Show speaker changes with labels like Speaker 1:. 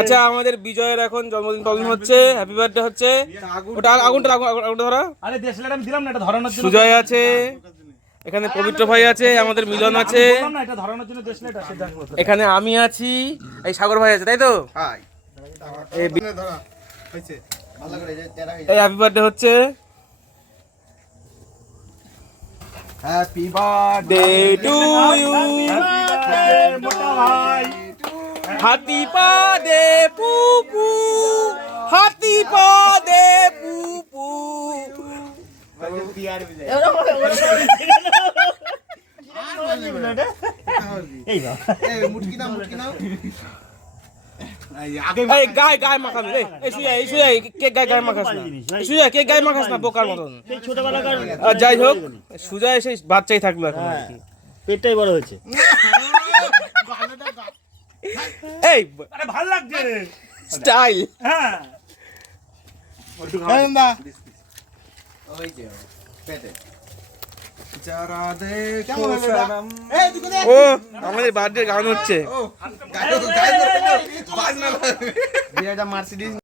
Speaker 1: আচ্ছা আমাদের বিজয়ের এখন জন্মদিন পালন হচ্ছে হ্যাপি বার্থডে হচ্ছে। ওটা আগুনটা আগুন- আগুন- আগুনটা ধরা।
Speaker 2: আরে আমি দিলাম না এটা ধরানোর জন্য
Speaker 1: সুজয় আছে এখানে পবিত্র ভাই আছে আমাদের মিলন আছে। এখানে আমি আছি এই সাগর ভাই আছে তাই তো?
Speaker 3: হাই।
Speaker 1: এই বি-
Speaker 3: ধরা হয়েছে। ভালো করে যে
Speaker 1: এই হ্যাপি বার্থডে হচ্ছে।
Speaker 3: হ্যাপি বার্থডে
Speaker 1: টু ইউ হাতি পা দে পুপু হাতি পা দে পুপু গায়ে গায়ে মাখাস না, এই এই সুজা এই সুজা কে গায়ে গায়ে মাখাস না। এই সুজা কে গায়ে মাখাস না বোকার মতন।
Speaker 2: ছোটবেলাকার
Speaker 1: যাই হোক সুজা এসে বাচ্চাই থাকল এখন আর
Speaker 2: পেটটাই বড় হয়েছে।
Speaker 1: এই
Speaker 2: আরে ভালো লাগছে।
Speaker 1: স্টাইল।
Speaker 2: হ্যাঁ।
Speaker 1: ও আমাদের বার্থডে গান হচ্ছে।
Speaker 3: মার্সিডিজ